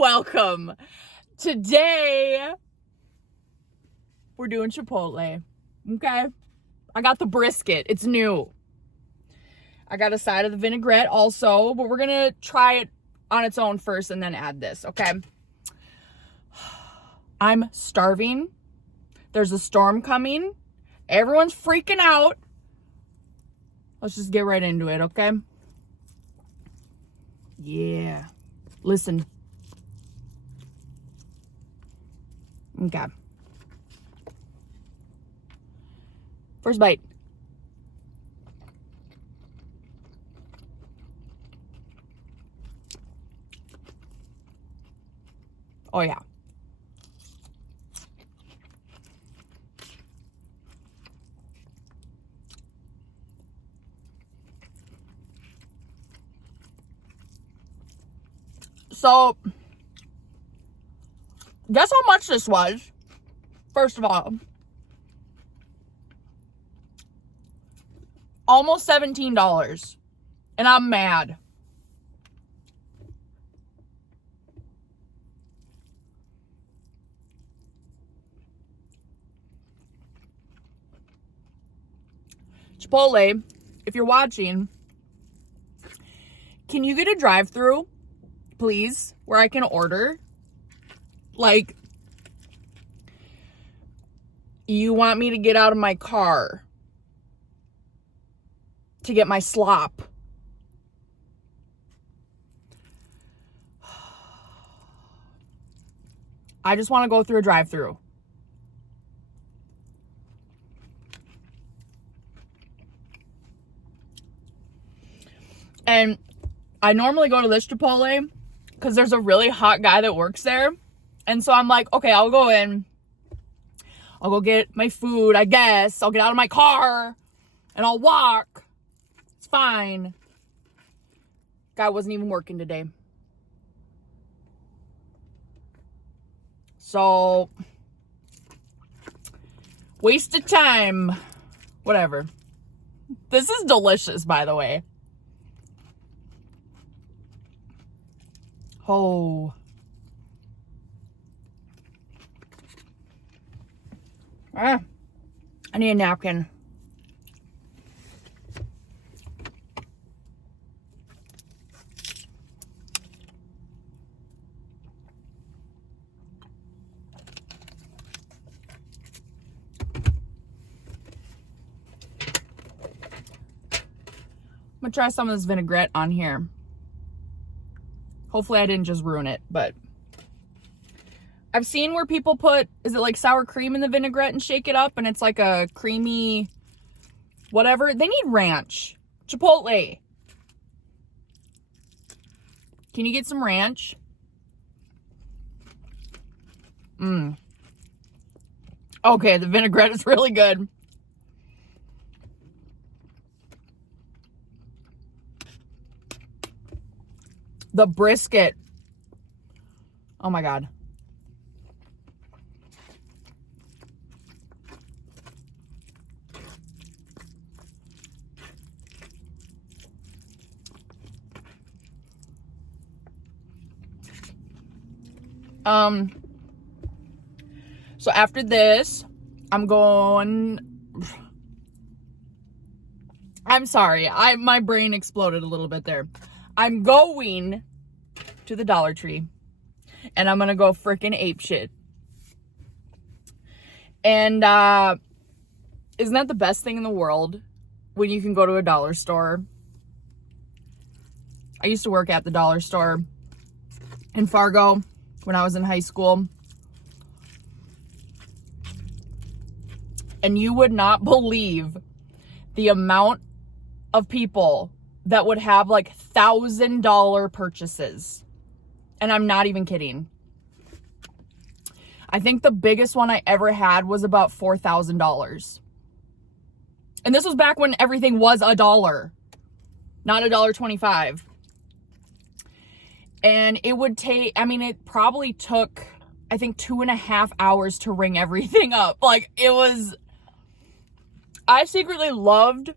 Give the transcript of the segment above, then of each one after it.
Welcome. Today, we're doing Chipotle. Okay? I got the brisket. It's new. I got a side of the vinaigrette also, but we're going to try it on its own first and then add this, okay? I'm starving. There's a storm coming. Everyone's freaking out. Let's just get right into it, okay? Yeah. Listen. Okay. First bite. Oh, yeah. So, guess how much this was? First of all, almost $17. And I'm mad. Chipotle, if you're watching, can you get a drive-through, please, where I can order? Like, you want me to get out of my car to get my slop? I just want to go through a drive-through. And I normally go to this Chipotle because there's a really hot guy that works there. And so I'm like, okay, I'll go in. I'll go get my food, I guess. I'll get out of my car and I'll walk. It's fine. Guy wasn't even working today. So, waste of time. Whatever. This is delicious, by the way. Oh. I need a napkin. I'm gonna try some of this vinaigrette on here. Hopefully I didn't just ruin it, but I've seen where people put, is it like sour cream in the vinaigrette and shake it up and it's like a creamy whatever. They need ranch. Chipotle. Can you get some ranch? Okay, the vinaigrette is really good. The brisket. Oh my God. So after this, I'm sorry. My brain exploded a little bit there. I'm going to the Dollar Tree and I'm going to go freaking ape shit. And, isn't that the best thing in the world when you can go to a dollar store? I used to work at the dollar store in Fargo when I was in high school. And you would not believe the amount of people that would have like $1,000 purchases. And I'm not even kidding. I think the biggest one I ever had was about $4,000. And this was back when everything was $1, not $1.25. And it would take, it probably took, I think 2.5 hours to ring everything up. Like, it was, I secretly loved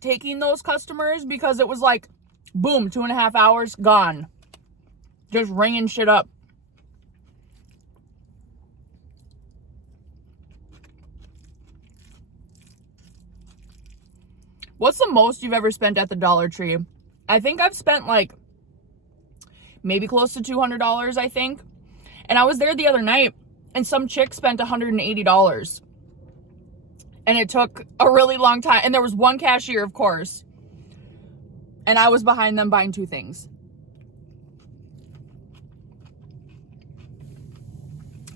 taking those customers because it was like, boom, 2.5 hours, gone. Just ringing shit up. What's the most you've ever spent at the Dollar Tree? I think I've spent like maybe close to $200, I think. And I was there the other night and some chick spent $180. And it took a really long time. And there was one cashier, of course. And I was behind them buying 2 things.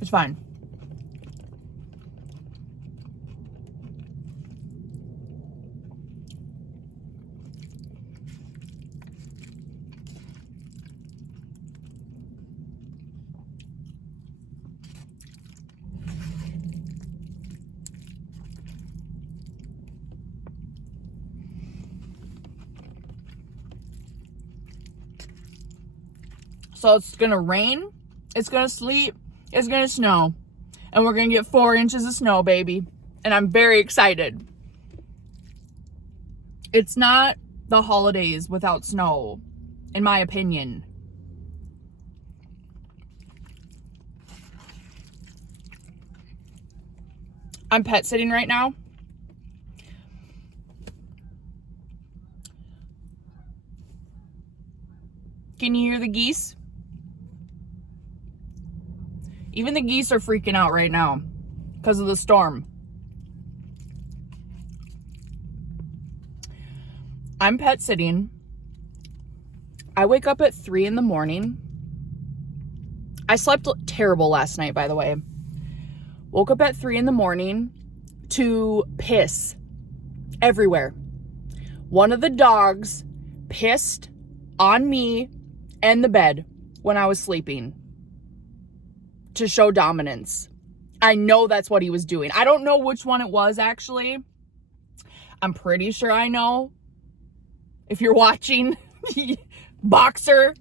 It's fine. So it's gonna rain, it's gonna sleet, it's gonna snow. And we're gonna get 4 inches of snow, baby. And I'm very excited. It's not the holidays without snow, in my opinion. I'm pet sitting right now. Can you hear the geese? Even the geese are freaking out right now because of the storm. I'm pet sitting. I wake up at 3 in the morning. I slept terrible last night, by the way. Woke up at 3 in the morning to piss everywhere. One of the dogs pissed on me and the bed when I was sleeping to show dominance. I know that's what he was doing. I don't know which one it was, actually. I'm pretty sure I know. If you're watching, Boxer.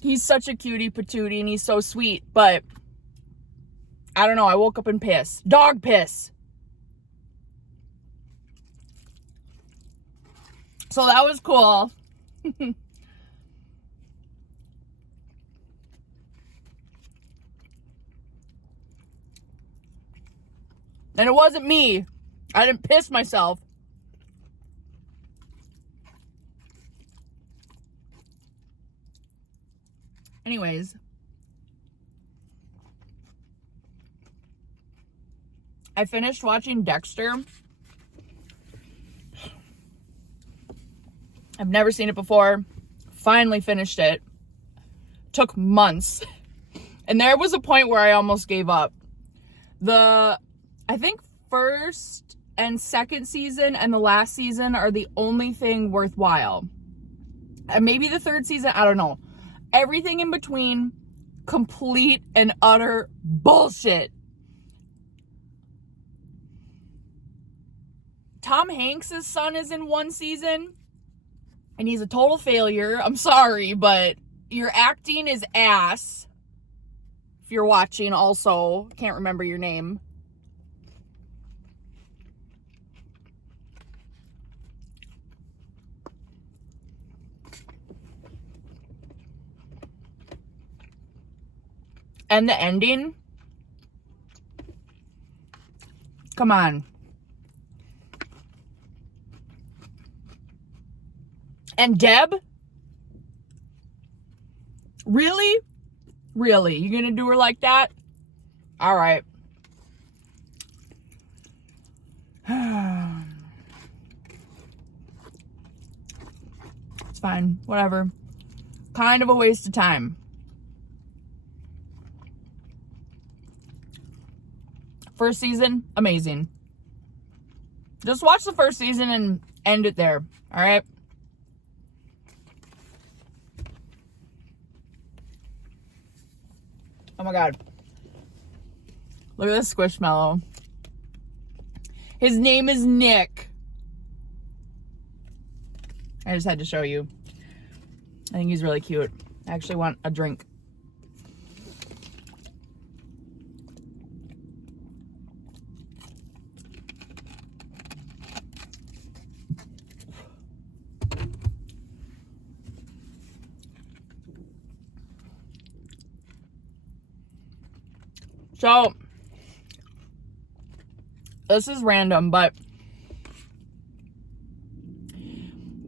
He's such a cutie patootie and he's so sweet, but I don't know. I woke up in piss. Dog piss. So that was cool. And it wasn't me. I didn't piss myself. Anyways. I finished watching Dexter. I've never seen it before. Finally finished it. Took months. And there was a point where I almost gave up. I think first and second season and the last season are the only thing worthwhile. And maybe the third season, I don't know. Everything in between, complete and utter bullshit. Tom Hanks' son is in one season, and he's a total failure. I'm sorry, but your acting is ass. If you're watching also, can't remember your name. And the ending? Come on. And Deb? Really? Really? You gonna do her like that? All right. It's fine. Whatever. Kind of a waste of time. First season, amazing. Just watch the first season and end it there. All right? Oh my God. Look at this Squishmallow. His name is Nick. I just had to show you. I think he's really cute. I actually want a drink. So, this is random, but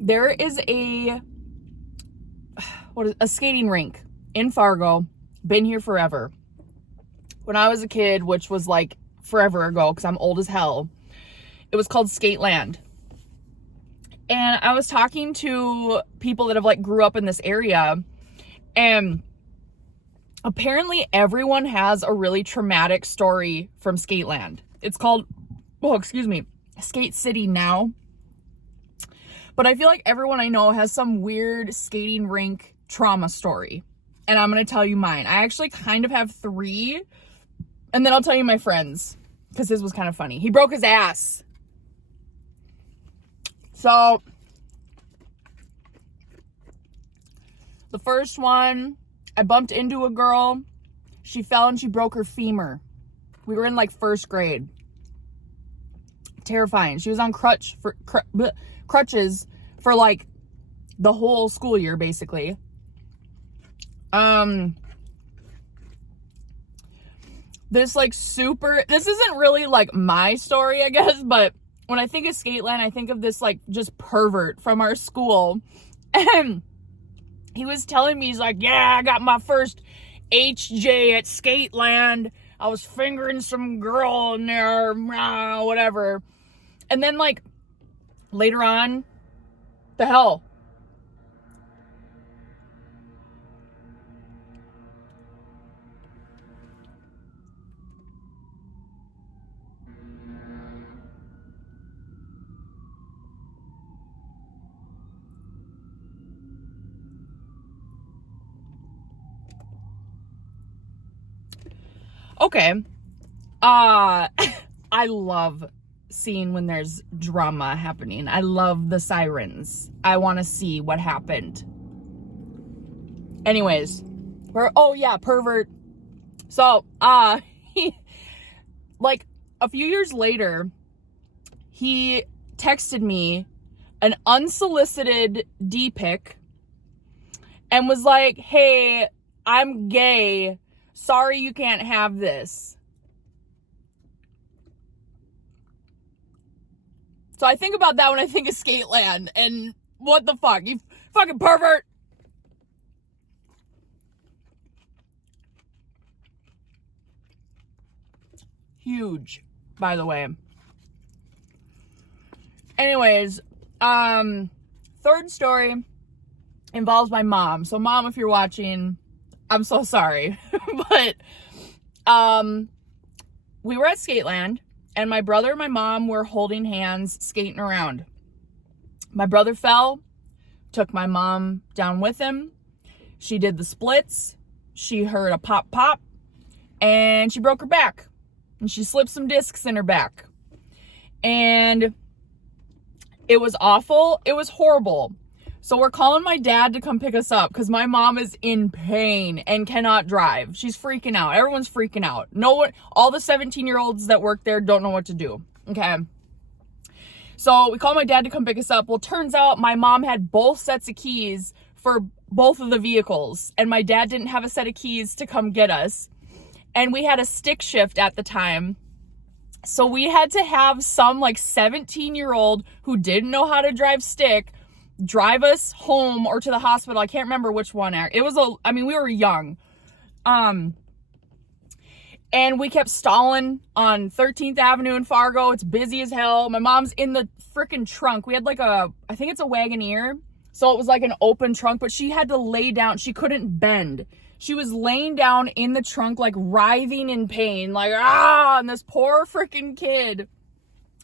there is a skating rink in Fargo. Been here forever. When I was a kid, which was like forever ago because I'm old as hell, it was called Skateland. And I was talking to people that have like grew up in this area, and apparently everyone has a really traumatic story from Skateland. It's called, Skate City now. But I feel like everyone I know has some weird skating rink trauma story. And I'm going to tell you mine. I actually kind of have 3. And then I'll tell you my friend's, because his was kind of funny. He broke his ass. So, the first one, I bumped into a girl. She fell and she broke her femur. We were in like first grade. Terrifying. She was on crutches for like the whole school year, basically. This isn't really like my story, I guess, but when I think of Skateland, I think of this like just pervert from our school. And he was telling me, he's like, yeah, I got my first HJ at Skateland. I was fingering some girl in there, whatever. And then like later on, the hell? Okay. I love seeing when there's drama happening. I love the sirens. I want to see what happened. Anyways, pervert. So, he, like a few years later, he texted me an unsolicited D-pic and was like, hey, I'm gay. Sorry you can't have this. So I think about that when I think of Skateland, and what the fuck? You fucking pervert. Huge, by the way. Anyways, third story involves my mom. So Mom, if you're watching, I'm so sorry. But we were at Skateland, and my brother and my mom were holding hands skating around. My brother fell, took my mom down with him. She did the splits. She heard a pop pop, and she broke her back. And she slipped some discs in her back. And it was awful. It was horrible. So we're calling my dad to come pick us up because my mom is in pain and cannot drive. She's freaking out. Everyone's freaking out. No one, all the 17-year-olds that work there don't know what to do. Okay. So we call my dad to come pick us up. Well, turns out my mom had both sets of keys for both of the vehicles, and my dad didn't have a set of keys to come get us. And we had a stick shift at the time. So we had to have some like 17-year-old who didn't know how to drive stick drive us home or to the hospital. I can't remember which one. We were young. And we kept stalling on 13th Avenue in Fargo. It's busy as hell. My mom's in the freaking trunk. We had like I think it's a Wagoneer. So it was like an open trunk, but she had to lay down. She couldn't bend. She was laying down in the trunk, like writhing in pain, like, and this poor freaking kid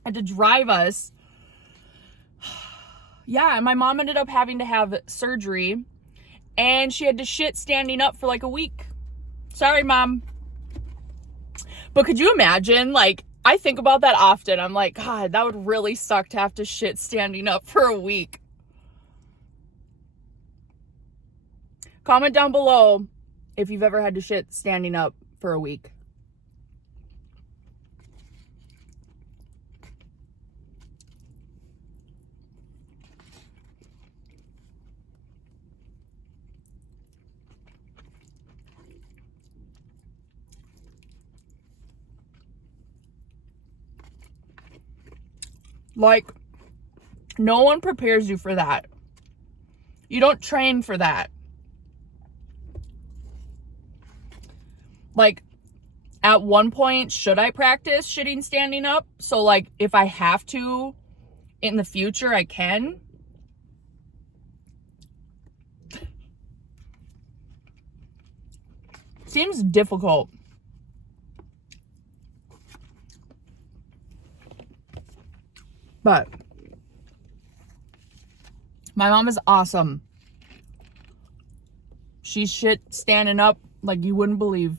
had to drive us. Yeah, and my mom ended up having to have surgery, and she had to shit standing up for like a week. Sorry, Mom. But could you imagine, like, I think about that often. I'm like, God, that would really suck to have to shit standing up for a week. Comment down below if you've ever had to shit standing up for a week. Like, no one prepares you for that. You don't train for that. Like, at one point, should I practice shitting standing up? So, like, if I have to in the future, I can. Seems difficult. But my mom is awesome. She's shit standing up like you wouldn't believe.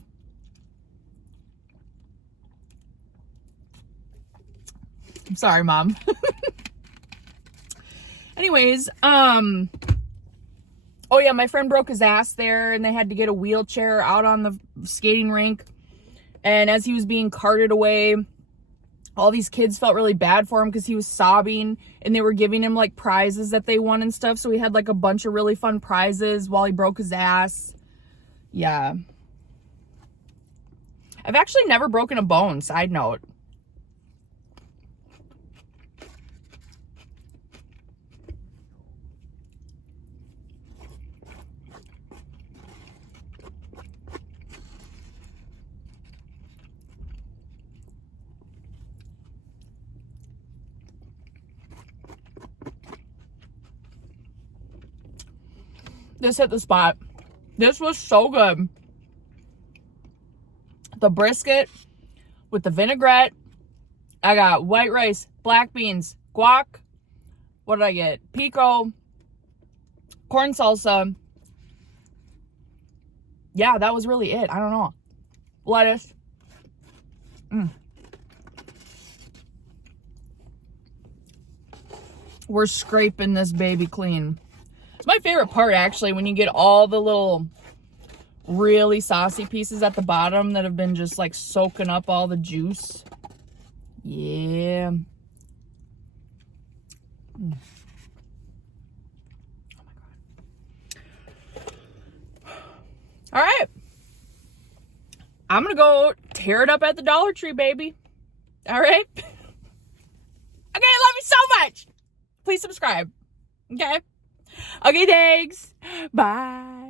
I'm sorry, Mom. Anyways, oh yeah, my friend broke his ass there and they had to get a wheelchair out on the skating rink. And as he was being carted away, all these kids felt really bad for him because he was sobbing and they were giving him like prizes that they won and stuff. So he had like a bunch of really fun prizes while he broke his ass. Yeah. I've actually never broken a bone, side note. This hit the spot. This was so good. The brisket with the vinaigrette. I got white rice, black beans, guac. What did I get? Pico, corn salsa. Yeah, that was really it. I don't know. Lettuce. We're scraping this baby clean. It's my favorite part, actually, when you get all the little really saucy pieces at the bottom that have been just like soaking up all the juice. Yeah. Oh my God. All right. I'm gonna go tear it up at the Dollar Tree, baby. All right. Okay, I love you so much. Please subscribe. Okay. Okay, thanks. Bye.